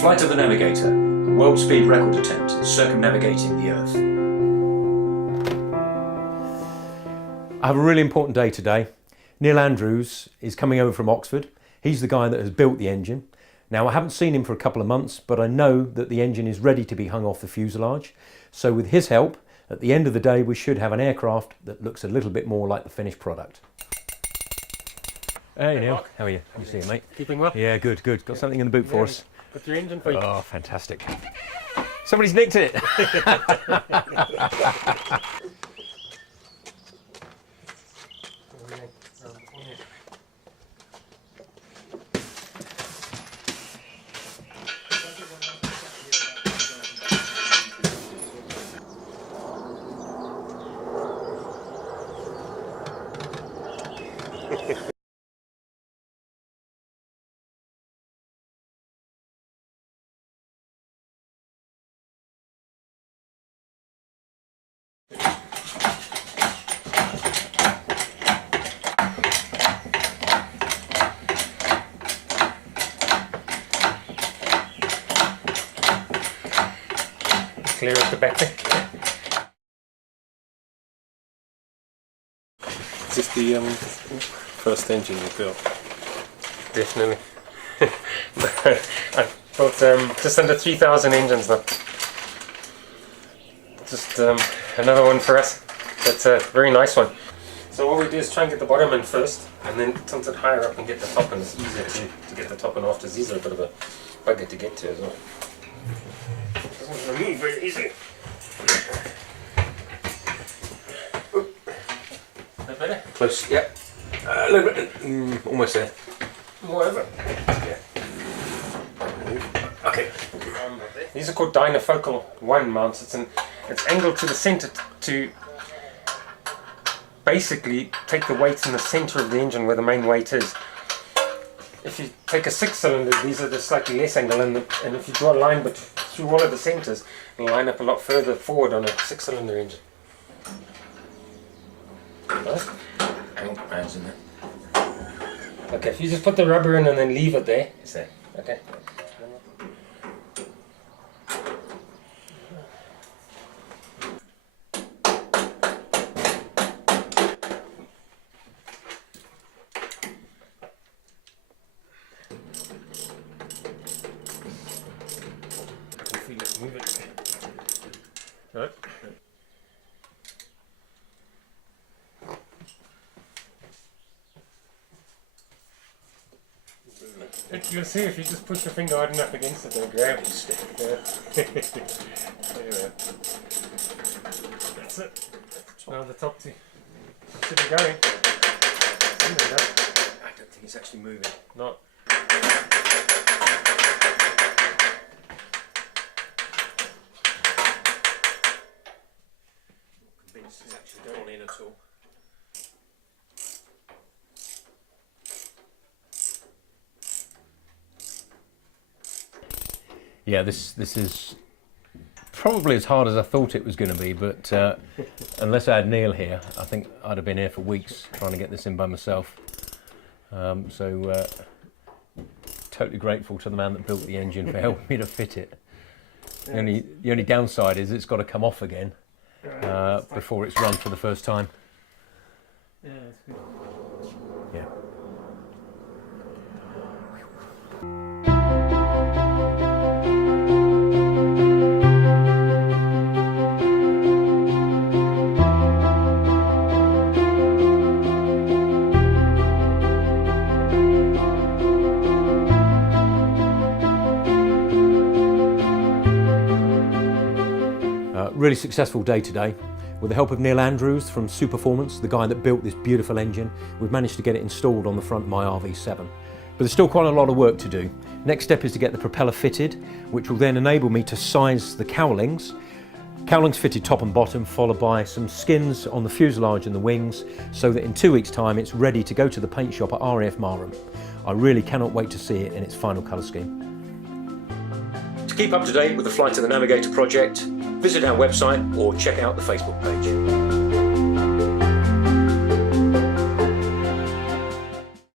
Flight of the Navigator, a world speed record attempt at circumnavigating the Earth. I have a really important day today. Neil Andrews is coming over from Oxford. He's the guy that has built the engine. Now, I haven't seen him for a couple of months, but I know that the engine is ready to be hung off the fuselage. So with his help, at the end of the day, we should have an aircraft that looks a little bit more like the finished product. Hey Neil, Mark. how are you? You see it, mate? Keeping well? Yeah, good, good. Got something in the boot for us. Got your engine for you. Oh, fantastic. Somebody's nicked it. Clear up the battery. Is this the first engine you built? Definitely. I built just under 3,000 engines now. Just another one for us. That's a very nice one. So what we do is try and get the bottom in first, and then tilt it higher up and get the top in. It's easier to get the top in after. These are a bit of a bugger to get to as well. Doesn't remove very easily. That better? Close, yeah. A little bit, almost there. More over. Yeah. Okay. These are called dynafocal one mounts. It's angled to the center to basically take the weight in the center of the engine where the main weight is. If you take a 6-cylinder, these are just slightly less angle, and if you draw a line through all of the centers, it'll line up a lot further forward on a 6-cylinder engine. Right? Hands in there. Okay, if you just put the rubber in and then leave it there, it's there. Okay. Move it. Right. You'll see if you just push your finger hard enough against it, it'll grab and stick. Anyway. That's it. Now the top two. Should be going. I don't think it's actually moving. Not. It's actually gone in at all. Yeah, this is probably as hard as I thought it was going to be, but unless I had Neil here, I think I'd have been here for weeks trying to get this in by myself. Totally grateful to the man that built the engine for helping me to fit it. The only downside is it's got to come off again before it's run for the first time. Yeah, that's good. Yeah. Really successful day today. With the help of Neil Andrews from Superformance, the guy that built this beautiful engine, we've managed to get it installed on the front of my RV7. But there's still quite a lot of work to do. Next step is to get the propeller fitted, which will then enable me to size the cowlings. Cowlings fitted top and bottom, followed by some skins on the fuselage and the wings, so that in 2 weeks' time it's ready to go to the paint shop at RAF Marham. I really cannot wait to see it in its final colour scheme. To keep up to date with the Flight of the Navigator project, visit our website or check out the Facebook page.